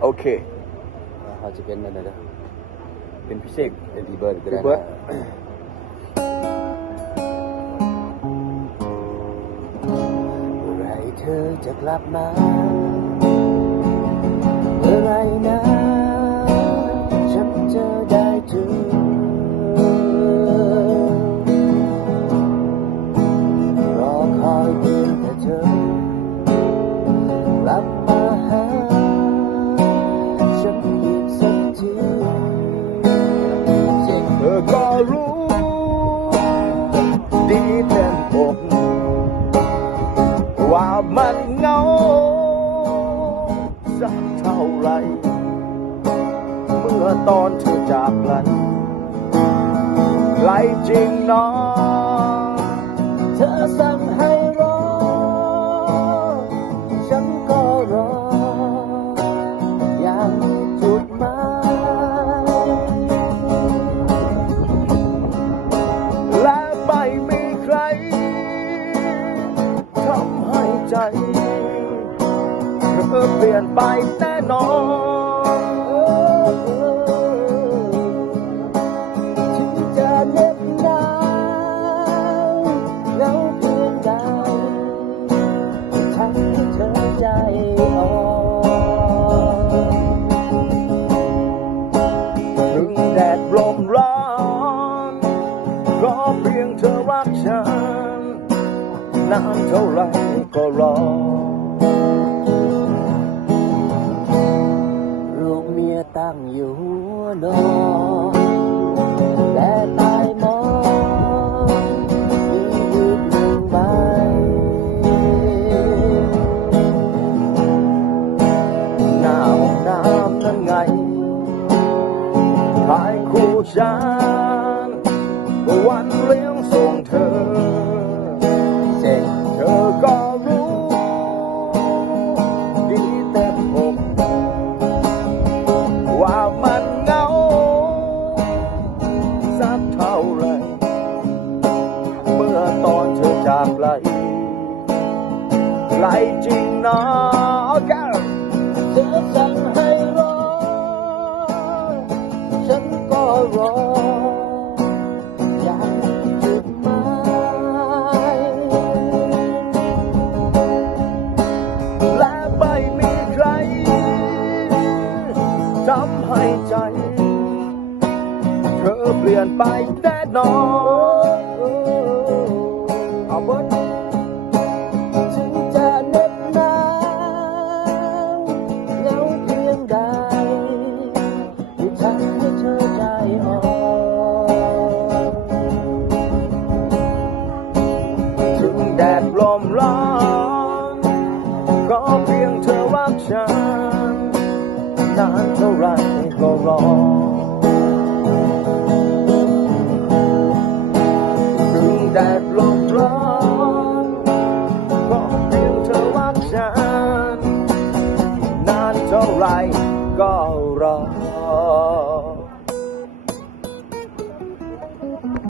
โอเคเขาจะเป็นอะไรนะเป็นพิเศษเป็นทีเบิร์ดก็ได้พี่เบิร์ดเมื่อไรเธอจะกลับมาเมื่อไรนะ ว่ามันเงาสักเท่าไร เมื่อตอนเธอจากกันไกลจริงเนาะ ธอเปลี่ยนไปแน่นอนถึงจะเหน็บหนาวเหงาเพียงใดทำให้เธอใจอ่อนถึงแดดลมร้อนเพราะเพียงเธอรักฉันนานเท่าไรก็รอ งเมียตั้งอยู่หัวนอนแต่ใตายมองมีอีกหนึ่งใบหนาวน้ำนั้นไงทายคู่ฉันวันเลี้ยง ลจริงนะแกเธอสั่งให้รอ ฉันก็รอ อย่ากจุดหมายและไม่มีใครทำให้ใจ เธอเปลี่ยนไปแน่นอน มล้อมก็เพียงเธอรักฉัน นานเท่าไรก็รอถึงแดดลงร้อนก็เพียงเธอรักฉัน นานเท่าไรก็รอ